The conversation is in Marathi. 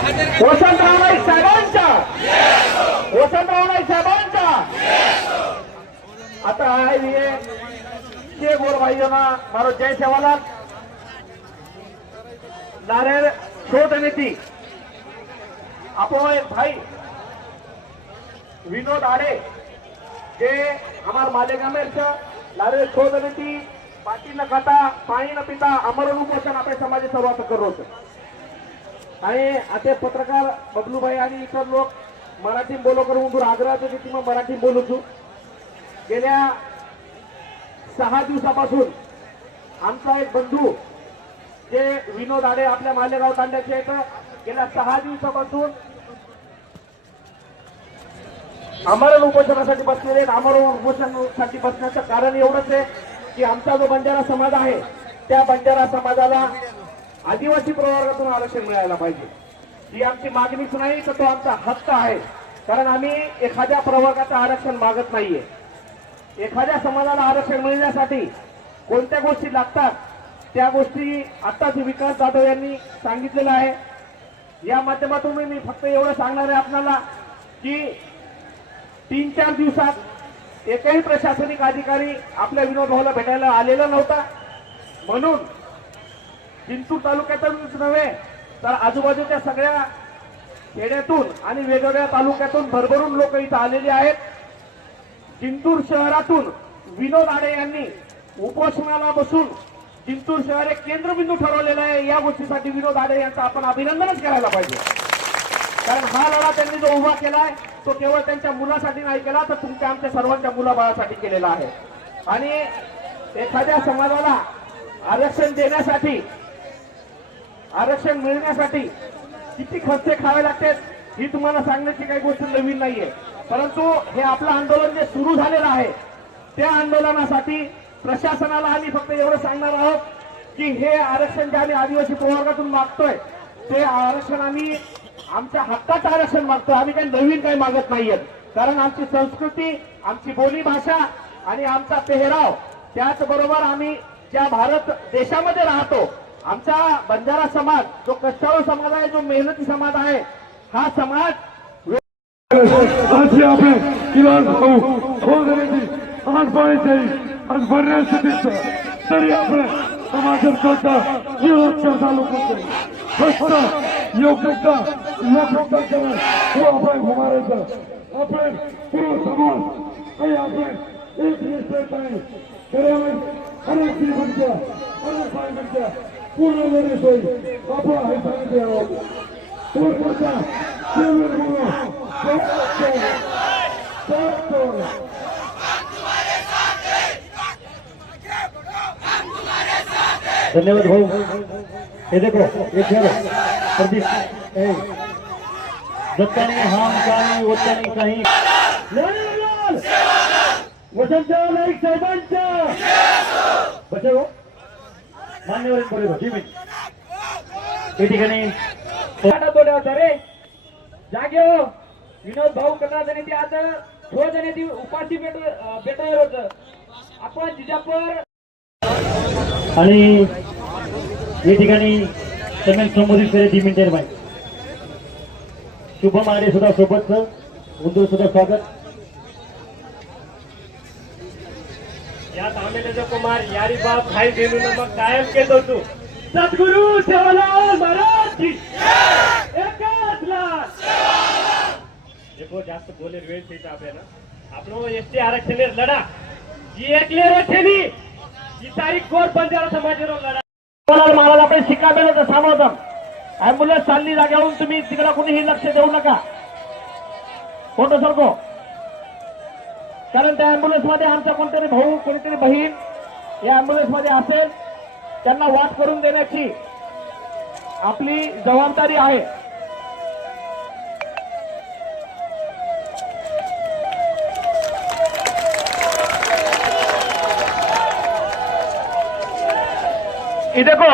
वसंतराव नाईक साहेबांच्या वसंतराव नाईक साहेबांच्या आता आहे के गोल भाईजना मारो जय सेवाला नारायण शोध नीती આપણો એક ભાઈ વિનોદ આડે જે અમારા માલેગામે છે લારે શોધ નથી પાટીના ખાતા પાણીના પીતા અમારું પોષણ આપણે સમાજે શરૂઆત કરો છે आणि आता पत्रकार बबलूभाई आणि इतर लोक मराठी बोलो करून दूर आग्रहाच्या मग मराठी बोलू गेल्या सहा दिवसापासून आमचा एक बंधू जे विनोद आडे आपल्या मालेगाव तांड्याचे आहेत गेल्या सहा दिवसापासून आमरण उपोषणासाठी बसलेले आहेत. आमरण उपोषणासाठी बसण्याचं कारण एवढंच आहे की आमचा जो बंजारा समाज आहे त्या बंजारा समाजाला आदिवासी प्रवर्गातून आरक्षण मिळायला पाहिजे. ही आमची मागणीच नाही तर तो आमचा हक्क आहे. कारण आम्ही एखाद्या प्रवर्गाचं आरक्षण मागत नाहीये. एखाद्या समाजाला आरक्षण मिळण्यासाठी कोणत्या गोष्टी लागतात त्या गोष्टी आत्ताच विकास जाधव यांनी सांगितलेलं आहे या माध्यमातून मी फक्त एवढं सांगणार आहे आपल्याला की तीन चार दिवसात एकही प्रशासनिक अधिकारी आपल्या विनोद भाऊला भेटायला आलेला नव्हता. म्हणून जिंतूर तालुक्यातूनच नव्हे तर आजूबाजूच्या सगळ्या खेड्यातून आणि वेगवेगळ्या तालुक्यातून भरभरून लोक इथं आलेली आहेत. जिंतूर शहरातून विनोद आडे यांनी उपोषणाला बसून जिंतूर शहर एक केंद्रबिंदू ठरवलेला आहे. या गोष्टीसाठी विनोद आडे यांचं आपण अभिनंदनच करायला पाहिजे. कारण हा लढा त्यांनी जो उभा केलाय तो केवळ त्यांच्या मुलासाठी नाही केला तर तुमच्या आमच्या सर्वांच्या मुलाबाळासाठी केलेला आहे. आणि एखाद्या समाजाला आरक्षण देण्यासाठी आरक्षण मिळण्यासाठी किती खर्चे खावे लागतात ही तुम्हाला सांगण्याची काही गोष्ट नवीन नाहीये. परंतु हे आपलं आंदोलन जे सुरू झालेलं आहे त्या आंदोलनासाठी प्रशासनाला आम्ही फक्त एवढं सांगणार आहोत की हे आरक्षण जे आम्ही आदिवासी प्रवर्गातून मागतोय ते आरक्षण आम्ही आमच्या हक्काचं आरक्षण मागतोय आम्ही काही नवीन काही मागत नाहीयेत कारण आमची संस्कृती आमची बोली भाषा आणि आमचा पेहराव त्याचबरोबर आम्ही ज्या भारत देशामध्ये राहतो आमचा बंजारा समाज जो कष्टाळू समाज आहे जो मेहनती समाज आहे हा समाज आज आपण किमान भाऊ खोदण्याची आज पाहायचे आज भरण्यासाठी तरी आपण समाजाचा विरोध चालू करतो फक्त योग्यता लोकता करा तो हो, आपण घुमारायचा आपण पूर्व समाज. आणि आपण एक निश्चित आहे. खऱ्यावर अनेक श्रीमंत्या अनेक साहेबांच्या पूर्ण वेळेस होईल. आपण हे सांगितले पूर्णचा केवळ म्हणून. धन्यवाद भाऊ. हे देखो एक खेळ. प्रदीप. दत्ताने हाम काही. ओत्ताने काही वसंत नाईक साहेबांच्या. बचाव. मान्यवर बरोबर ठीक आहे या ठिकाणी रे. जागे हो. विनोद भाऊ करणार ती आज हो थोड ती उपाशी भेट भेटायला होत आपण जिजापूर आणि या ठिकाणी सन्मान संबोधित करे डी बाई शुभम आडे सुद्धा सोबतचं. उद्धव सुद्धा स्वागत. यात आमेलेचा कुमार यारी बाप भाई देणू मग कायम केतो तू सद्गुरु सेवालाल महाराज की एकच लाख देखो जास्त बोले वेळ થઈ आपल्याला આપણો એસટી આરક્ષણ લડા जी एकले रथेनी ही तारीख गोर बंजारा समाजावर लढा कोणाला महाराज आपण शिकाबेला थांबवतात ऍम्ब्युलन्स चालली जाग्यावरून तुम्ही तिकडे कुणीही लक्ष देऊ नका फोटो सरको कारण त्या अँब्युलन्समध्ये आमचा कोणतरी भाऊ कोणीतरी बहीण या अँब्युलन्समध्ये असेल त्यांना वाट करून देण्याची आपली जबाबदारी आहे. इथे देखो